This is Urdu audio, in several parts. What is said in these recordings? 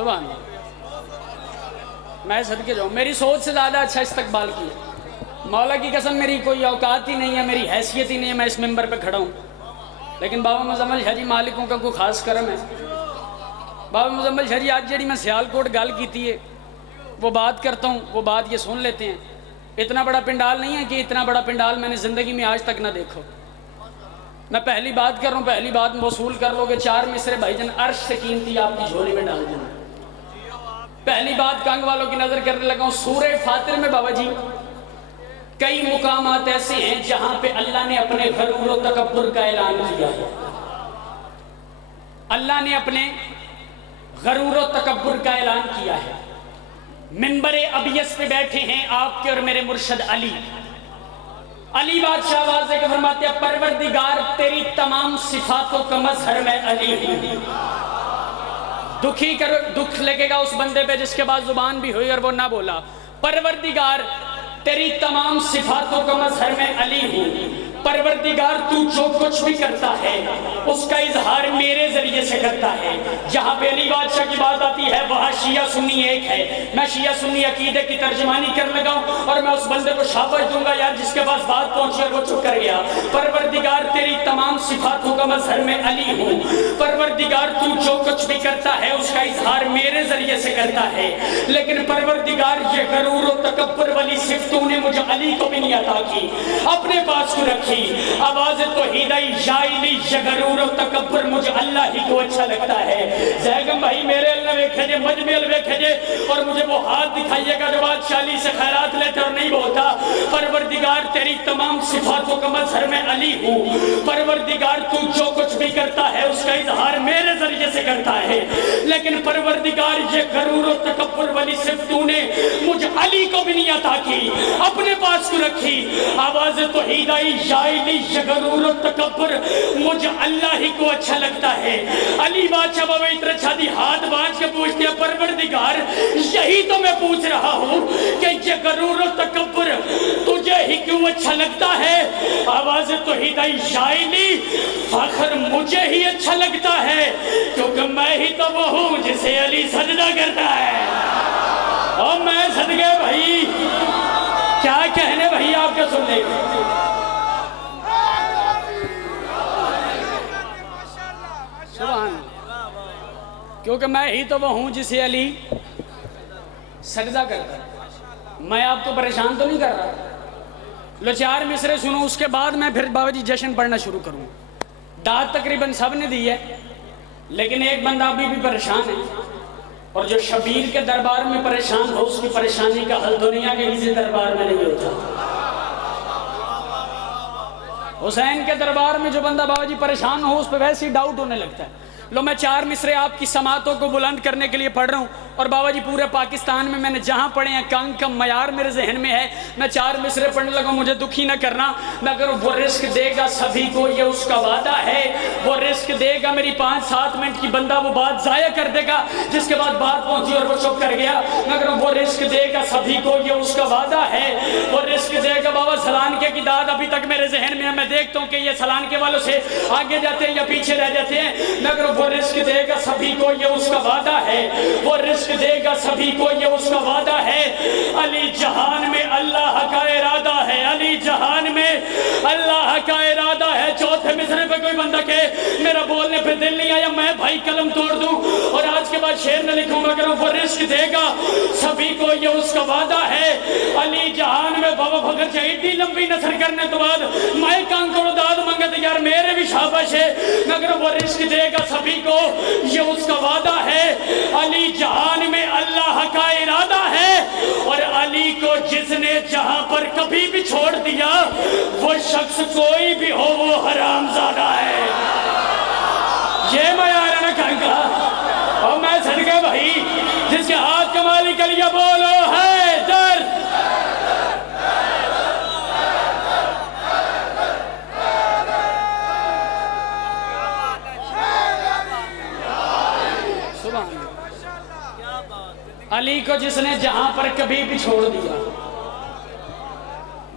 سبحان اللہ. میں صدقے جاؤں، میری سوچ سے زیادہ اچھا استقبال کیا. مولا کی قسم میری کوئی اوقات ہی نہیں ہے، میری حیثیت ہی نہیں ہے، میں اس ممبر پہ کھڑا ہوں. لیکن بابا مزمل شاہ جی مالکوں کا کوئی خاص کرم ہے. بابا مزمل شاہ جی آج جڑی میں سیالکوٹ گل کیتی ہے وہ بات کرتا ہوں، وہ بات یہ سن لیتے ہیں. اتنا بڑا پنڈال نہیں ہے کہ اتنا بڑا پنڈال میں نے زندگی میں آج تک نہ دیکھو. میں پہلی بات کر رہا ہوں، پہلی بات وصول کر لو گے 4 مصرے بھائی جان عرش سے قیمتی آپ کی جھولی میں ڈال دوں. پہلی بات کانگ والوں کی نظر کرنے لگا ہوں. سورہ فاتر میں بابا جی کئی مقامات ایسے ہیں جہاں پہ اللہ نے اپنے غرور و تکبر کا اعلان کیا ہے. اللہ نے اپنے غرور و تکبر کا اعلان کیا ہے. منبر ابیس پہ بیٹھے ہیں آپ کے اور میرے مرشد علی. علی بادشاہ واضح کے فرماتے ہیں پروردگار تیری تمام صفاتوں کا مظہر میں علی ہوں. دکھ لگے گا اس بندے پہ جس کے بعد زبان بھی ہوئی اور وہ نہ بولا. پروردگار تیری تمام صفاتوں کا مظہر میں علی ہوں. پروردگار تو جو کچھ بھی کرتا ہے اس کا اظہار میرے ذریعے سے کرتا ہے. جہاں پہ علی بادشاہ کی بات آتی ہے وہاں شیعہ سنی ایک ہے. میں شیعہ سنی عقیدے کی ترجمانی کر لگا ہوں اور میں اس بندے کو شاباش دوں گا یار جس کے پاس بات پہنچی اور وہ چپ کر گیا. پروردگار تیری تمام صفاتوں کا مظہر میں علی ہوں. پروردگار تو جو کچھ بھی کرتا ہے اس کا اظہار میرے ذریعے سے کرتا ہے. لیکن پروردگار یہ غرور و تکبر والی صفت تو نے مجھے علی کو بھی نہیں عطا کی، اپنے پاس کو رکھی. آواز توحید یا علی یہ غرور و تکبر مجھے اللہ ہی کو اچھا لگتا ہے. زیگم بھائی میرے اللہ ویکھے جے مجمع ویکھے جے اور مجھے وہ ہاتھ دکھائیے گا جو بادشاہ علی سے خیرات لیتے اور نہیں بولتا. پروردگار تیری تمام صفاتوں کا مظہر میں علی ہوں. پروردگار تو جو کچھ بھی کرتا ہے اس کا اظہار میرے ذریعے سے کرتا ہے. لیکن پروردگار یہ غرور و تکبر والی صفت تو نے مجھے علی کو بھی نہیں عطا کی، اپنے پاس کو رکھی. آواز توحید یا علی یہ غرور و تکبر مجھے اللہ ہی کو اچھا لگتا ہے. علی بادشاہ بابا اتنا چھادی ہاتھ باز کے پوچھتے ہیں پروردگار یہی تو میں پوچھ رہا ہوں کہ یہ غرور و تکبر تجھے ہی کیوں اچھا لگتا ہے. آواز توحید یا علی فخر مجھے ہی اچھا لگتا ہے کیونکہ میں ہی تو وہ ہوں جسے علی سجدہ کرتا ہے. اور میں صدقے بھائی کیا کہنے بھائی آپ کے سننے سبحان کیونکہ میں ہی تو وہ ہوں جسے علی سجدہ کرتا ہے. میں آپ کو پریشان تو نہیں کر رہا. لو 4 مصرے سنو اس کے بعد میں پھر بابا جی جشن پڑھنا شروع کروں. داد تقریباً سب نے دی ہے لیکن ایک بندہ ابھی بھی پریشان ہے اور جو شبیر کے دربار میں پریشان ہو اس کی پریشانی کا حل دنیا کے کسی دربار میں نہیں ہوتا. حسین کے دربار میں جو بندہ بابا جی پریشان ہو اس پہ ویسے ہی ڈاؤٹ ہونے لگتا ہے. لو میں 4 مصرے آپ کی سماعتوں کو بلند کرنے کے لیے پڑھ رہا ہوں اور بابا جی پورے پاکستان میں میں نے جہاں پڑھے ہیں کانگ کا معیار میرے ذہن میں ہے. میں 4 مصرے پڑھنے لگا مجھے دکھی نہ کرنا. میں کروں وہ رزق دے گا سبھی کو یہ اس کا وعدہ ہے. وہ رزق دے گا میری 5-7 منٹ کی بندہ وہ بات ضائع کر دے گا جس کے بعد بات پہنچی اور وہ چپ کر گیا. میں کروں وہ رزق دے گا سبھی کو یہ اس کا وعدہ ہے. وہ رزق دے گا بابا سلانکے کی داد ابھی تک میرے ذہن میں ہے. میں دیکھتا ہوں کہ یہ سلانکے والوں سے آگے جاتے ہیں یا پیچھے رہ جاتے ہیں. میں کروں وہ رزق دے گا سبھی کو یہ اس کا وعدہ ہے. وہ رزق دے گا سبھی کو یہ اس کا وعدہ ہے. علی جہان میں اللہ کا ارادہ ہے. علی جہان میں اللہ کا ارادہ ہے. 4 مصرے پہ کوئی بندہ کہ میرا بولنے پہ دل نہیں آیا میں بھائی قلم توڑ دوں اور آج کے بعد شعر میں لکھوں گا کروں وہ رزق دے گا سبھی کو یہ اس کا وعدہ ہے. علی جہان میں بابا فخر چاہیے اتنی لمبی نثر کرنے تو بعد میں کان کو داد منگا تو یار میرے بھی شاباش ہے. مگر وہ رزق دے گا سبھی کو یہ اس کا وعدہ ہے. علی جہان میں اللہ کا ارادہ ہے اور علی کو جس نے جہاں پر کبھی بھی چھوڑ دیا وہ شخص کوئی بھی ہو وہ حرام زادہ ہے. یہ معیار ہے نا کانگا. اور میں صدقے بھائی جس کے ہاتھ کمالی کے لیے بولو ہے در علی کو جس نے جہاں پر کبھی بھی چھوڑ دیا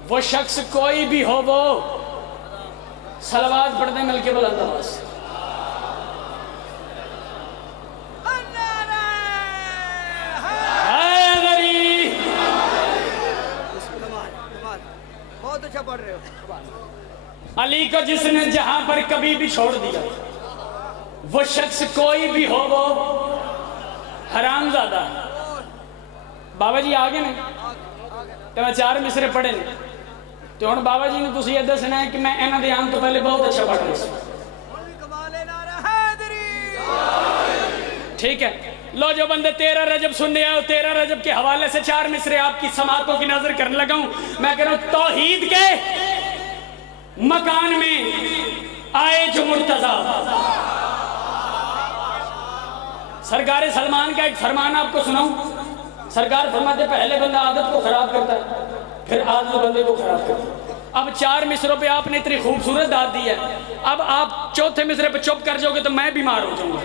وہ شخص کوئی بھی ہو وہ صلوات پڑھتے مل کے بلند آواز بہت اچھا پڑھ رہے ہو. علی کو جس نے جہاں پر کبھی بھی چھوڑ دیا وہ شخص کوئی بھی ہو وہ حرام زادہ. بابا جی آگے نے تو میں 4 مصرے پڑھے نے تو ہن بابا جی نے تسی یہ دسنا ہے کہ میں انہاں دے آن تو پہلے بہت اچھا پڑھ رہا ہوں. ٹھیک ہے. لو جو بندے 13 رجب سننے آئے 13 رجب کے حوالے سے 4 مصرے آپ کی سماعتوں کی نظر کرنے لگا ہوں. میں کہہ رہا ہوں توحید کے مکان میں آئے جو مرتضیٰ. سرکار سلمان کا ایک فرمان آپ کو سناؤں. سرکار فرماتے پہلے بندہ عادت کو خراب کرتا ہے پھر عادت بندے کو خراب کرتا ہے. اب 4 مصروں پہ آپ نے اتنی خوبصورت داد دی ہے. اب آپ چوتھے مصرے پہ چپ کر جاؤ گے تو میں بیمار ہو جاؤں گا.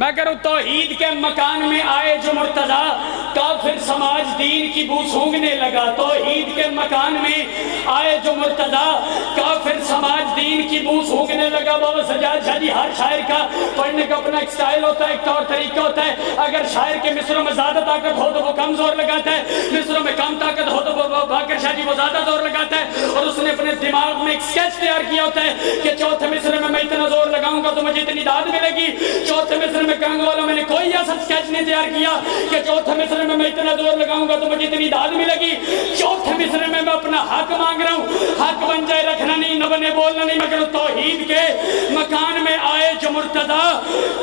میں کہہ رہا ہوں توحید کے مکان میں آئے جو مرتضیٰ کافر سماج دین کی بو سونگنے لگا. توحید کے مکان میں آئے جو مرتضیٰ کافر سماج دین کی بو سونگنے لگا. بابا سجاد شاہ جی ہر شاعر کا پڑھنے کا اپنا ایک سٹائل ہوتا ہے ایک طور طریقہ ہوتا ہے. اگر شاعر کے مصروں میں زیادہ طاقت ہو تو وہ کم زور لگاتا ہے, مصروں میں کم طاقت ہو تو وہ باقر شاہ جی وہ زیادہ زور لگاتا ہے. اور اس نے اپنے دماغ میں ایک سکیچ تیار کیا ہوتا ہے کہ چوتھے مصرے میں اتنا زور لگاؤں گا تو مجھے اتنی داد ملے گی. چوتھے مصرے میں کنگ والوں میں نے کوئی ایسا سکیچ نہیں تیار کیا کہ چوتھے مصرے میں اتنا زور لگاؤں گا تو مجھے اتنی داد ملے گی. چوتھے مصرے میں اپنا حق مانگ رہا ہوں. حق بن جائے رکھنا نہیں نہ بنے بولنا نہیں. مگر توحید کے مکان میں آئے جو مرتضیٰ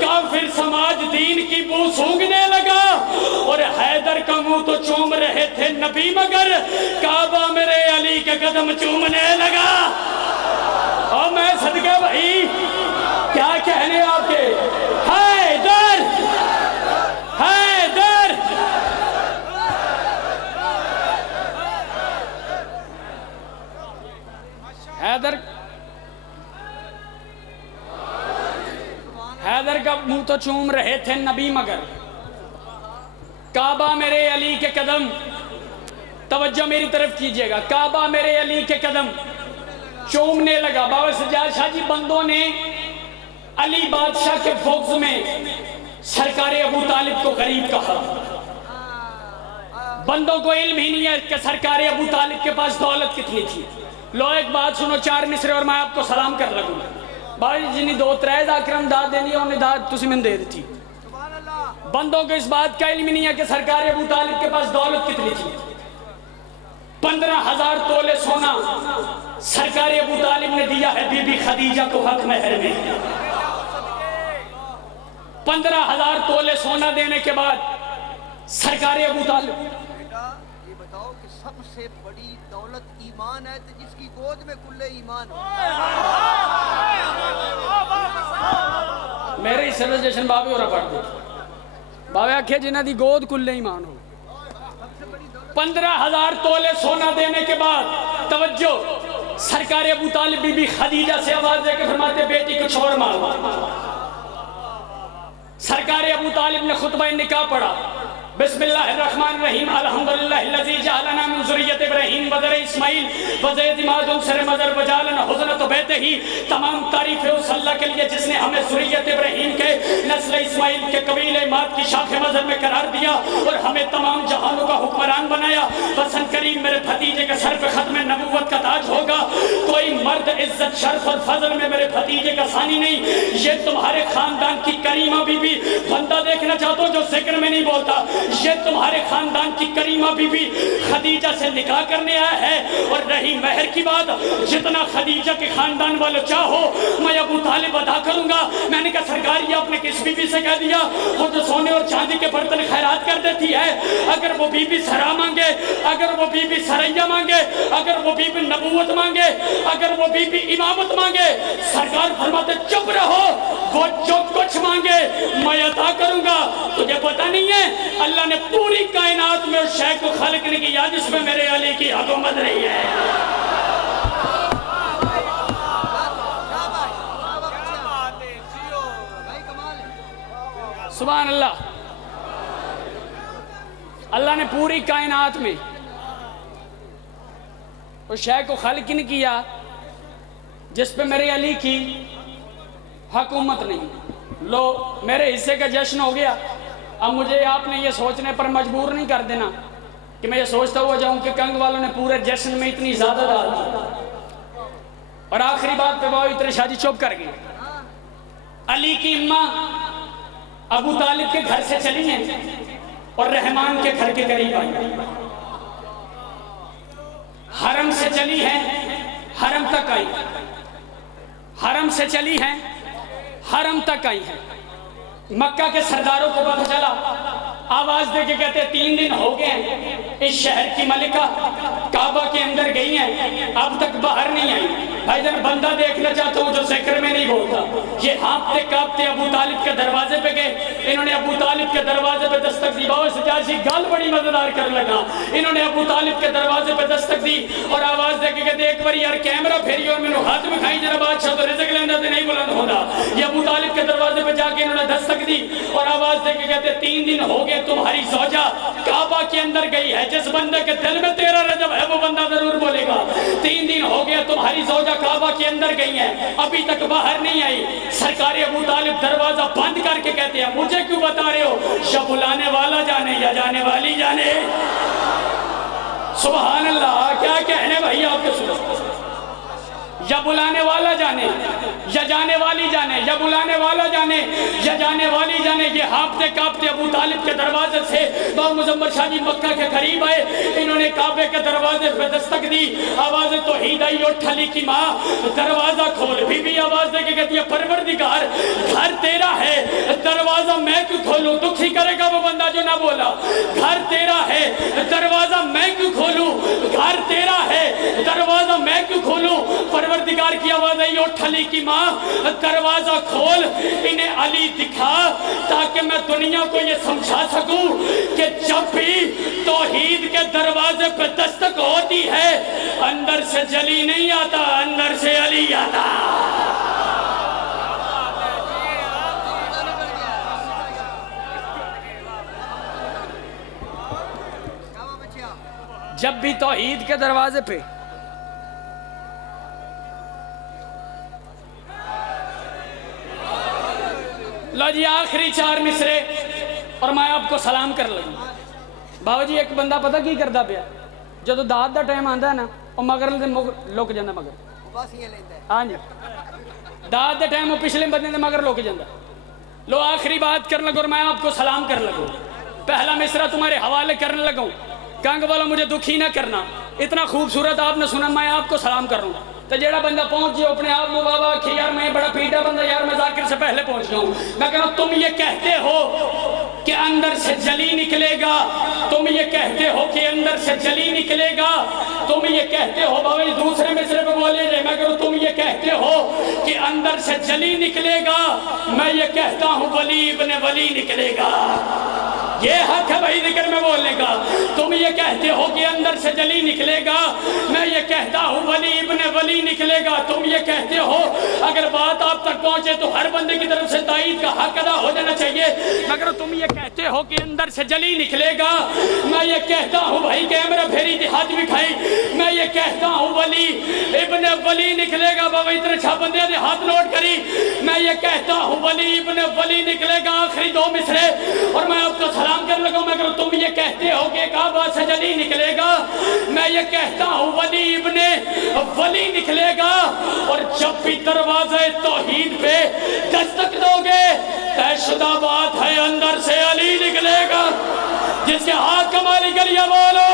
کافر سماج دین کی بو سونگنے لگا. اور حیدر کا منہ تو چوم رہے تھے نبی مگر کعبہ میرے علی کے قدم چومنے لگا. اور میں صدقے بھائی کیا کہنے آپ کے حیدر حیدر. حیدر کا منہ تو چوم رہے تھے نبی مگر کعبہ میرے علی کے قدم. توجہ میری طرف کیجئے گا. کعبہ میرے علی کے قدم چومنے لگا. بابا سجاد شاہ جی بندوں نے علی بادشاہ کے فوز میں سرکار ابو طالب کو غریب کہا. بندوں کو علم ہی نہیں ہے کہ سرکار ابو طالب کے پاس دولت کتنی تھی. لو ایک بات سنو 4 مصرے اور میں آپ کو سلام کر لگوں. بھائی جنہیں 2-3 اکرم داد دینی ہے انہیں داد تسی میں دے دیتی. بندوں کو اس بات کا علم ہی نہیں ہے کہ سرکار ابو طالب کے پاس دولت کتنی تھی. 15,000 تولے سونا سرکار ابو طالب نے دیا ہے بی بی خدیجہ کو حق مہر میں. 15,000 تولے سونا دینے کے بعد سرکار ابو طالب یہ بتاؤ کہ سب سے بڑی دولت ایمان ہے تو جس کی گود میں کل ایمان ہو. میرے سیلیبریشن بابے اور پڑھ دے بابے آکھے جنہ دی گود کل ایمان ہو. 15,000 تولے سونا دینے کے بعد توجہ سرکار ابو طالب بی بی خدیجہ سے آواز دے کے فرماتے بیٹی کو چھوڑ مارو. سرکار ابو طالب نے خطبہ نکاح پڑھا. بسم اللہ الرحمن الرحیم الحمدللہ الذی جعلنا من ذریت ابراہیم وذر اسماعیل وزید مادن سر مذر وجعلنا حزنت بیتے ہی. تمام تعریف ہے اس اللہ کے لیے جس نے ہمیں ذریت ابراہیم کے نسل اسماعیل کے قبیلے ماد کی شاخ مذر میں قرار دیا اور ہمیں تمام جہانوں کا حکمران بنایا. وسن کریم میرے بھتیجے کے سر پہ ختم نبوت کا تاج ہوگا. کوئی مرد عزت شرف اور فضل میں میرے بھتیجے کا ثانی نہیں. یہ تمہارے خاندان کی کریمہ بی بی بندہ دیکھنا چاہتا ہوں جو ذکر میں نہیں بولتا. یہ تمہارے خاندان کی کریمہ بی بی خدیجہ سے نکاح کرنے آیا ہے. اور رہی مہر کی بات جتنا خدیجہ کے خاندان والے چاہو میں ابو طالب ادا کروں گا. میں نے کہا سرکار یہ آپ نے کس بی بی سے کہہ دیا وہ جو سونے اور چاندی کے برتن خیرات کر دیتی ہے. اگر وہ بی بی سرا مانگے اگر وہ بی بی سریا مانگے اگر وہ بی بی نبوت مانگے اگر وہ بی بی امامت مانگے سرکار فرماتے چپ رہو. وہ جو کچھ مانگے میں عطا کروں گا. تجھے پتہ نہیں ہے اللہ نے پوری کائنات میں اس شے کو خلق نے کیا جس میں میرے علی کی حکومت رہی ہے. سبحان اللہ. اللہ نے پوری کائنات میں اس شے کو خلق نہیں کیا جس پہ میرے علی کی حکومت نہیں. لو میرے حصے کا جشن ہو گیا. اب مجھے آپ نے یہ سوچنے پر مجبور نہیں کر دینا کہ میں یہ سوچتا ہوا جاؤں کہ کنگ والوں نے پورے جشن میں اتنی زیادہ ڈال دی. اور آخری بات پہ بابا اتنے شاہ جی چپ کر گئے. علی کی اماں ابو طالب کے گھر سے چلی ہیں اور رحمان کے گھر کے قریب آئی. حرم سے چلی ہیں, حرم تک آئی. حرم سے چلی ہیں, حرم تک آئی ہیں. مکہ کے سرداروں کو پتہ چلا, آواز دے کے کہتے 3 دن ہو گئے ہیں اس شہر کی ملکہ کعبہ کے اندر گئی ہیں, اب تک باہر نہیں آئی. بھائی جان بندہ دیکھنا چاہتا ہوں جو ذکر میں نہیں بولتا. یہ ہانپتے کانپتے ابو طالب کے دروازے پہ گئے. انہوں نے ابو طالب کے دروازے پہ دستک دی. بابا سجاد جی گل بڑی مزیدار کر لگا. انہوں نے ابو طالب کے دروازے پہ دستک دی اور آواز دے کے کہتے ایک بار یار کیمرہ پھیری اور مینوں ہاتھ دکھائی جرا بادشاہ تو رزق لیندہ تے نہیں بلند ہوتا. یہ ابو طالب کے دروازے پہ جا کے انہوں نے دستک دی اور آواز دے کے کہتے 3 دن ہو گئے تمہاری زوجہ کعبہ کے اندر گئی ہے. جس بندے کے دل میں 13 رجب ہے وہ بندہ ضرور بولے گا. 3 دن ہو گئے تمہاری زوجہ کعبہ کے اندر گئی ہیں, ابھی تک باہر نہیں آئی. سرکار ابو طالب دروازہ بند کر کے کہتے ہیں مجھے کیوں بتا رہے ہو, یا بلانے والا جانے یا جانے والی جانے. سبحان اللہ, کیا کہنے بھائی آپ کے سنو. یا بلانے والا جانے یا جانے والی جانے, یا بلانے والا جانے یا جانے والی جانے. یہ ہانپتے کانپتے ابو طالب کے دروازے سے بابا مظفر شاہ جی مکہ کے قریب آئے. انہوں نے کعبے کے دروازے پہ دستک دی. آواز توحید آئی, اٹھ علی کی ماں دروازہ کھول. بی آواز دے کے کہتی ہے پروردگار گھر تیرا ہے, دروازہ میں کیوں کھولوں. دکھی کرے گا وہ بندہ جو نہ بولا. گھر تیرا ہے, دروازہ میں کیوں کھولوں. گھر تیرا ہے, دروازہ میں کیوں کھولوں. پروردگار کی آواز آئی, اٹھ علی کی ماں دروازہ کھول, انہیں علی دکھا تاکہ میں دنیا کو یہ سمجھا سکوں کہ جب بھی توحید کے دروازے پہ دستک ہوتی ہے اندر سے جلی نہیں آتا, اندر سے علی آتا. جب بھی توحید کے دروازے پہ لو جی آخری 4 مصرے اور میں آپ کو سلام کر لگوں. بابا جی ایک بندہ پتہ کی کردا پیا, جدو داد دا ٹائم آندا ہے نا وہ مگر لک جاندا. مگر ہاں جی داد دا ٹائم وہ پچھلے بندے دے مگر لک جاندا. لو آخری بات کرنے لگوں اور میں آپ کو سلام کر لگوں. پہلا مصرع تمہارے حوالے کرنے لگوں. کنگ والا مجھے دکھی نہ کرنا, اتنا خوبصورت آپ نے سنا, میں آپ کو سلام کر رہا ہوں. تو جیڑا بندہ پہنچ جائے اپنے آپ کو بابا کہ یار میں بڑا پیٹا بندہ, یار میں ذاکر سے پہلے پہنچ گیا ہوں. میں کہہ رہا ہوں تم یہ کہتے ہو کہ اندر سے جلی نکلے گا, تم یہ کہتے ہو کہ اندر سے جلی نکلے گا, تم یہ کہتے ہو. بابا جی دوسرے مصرے پہ بولے جائے. میں کہہ رہا ہوں تم یہ کہتے ہو کہ اندر سے جلی نکلے گا, میں یہ کہتا ہوں ولی ابن ولی نکلے گا. یہ حق ہے بھائی ذکر میں بولنے کا. تم یہ کہتے ہو کہ اندر سے جلی نکلے گا, میں یہ کہتا ہوں ولی ابن ولی نکلے گا. تم یہ کہتے ہو اگر بات آپ تک پہنچے تو ہر بندے کی طرف سے تائید کا حق ادا ہو جانا چاہیے. مگر تم یہ کہتے ہو کہ اندر سے جلی نکلے گا, میں یہ کہتا ہوں بھائی کیمرہ پھیری تھی ہاتھ بکھائی, میں یہ کہتا ہوں ولی ابن ولی نکلے گا. بابا اتنے 6 بندے نے ہاتھ نوٹ کری. میں یہ کہتا ہوں ولی ابن ولی نکلے گا. آخری 2 مصرے اور میں آپ کو سلام کر لگا. میں کہوں تم یہ کہتے ہو کہ کعبہ سے جلی نکلے گا, میں یہ کہتا ہوں ولی ابن ولی نکلے گا. اور جب بھی دروازے توحید پہ دستک دو گے طے شدہ بات ہے اندر سے علی نکلے گا. جس کے ہاتھ کمالی کے لیے بولو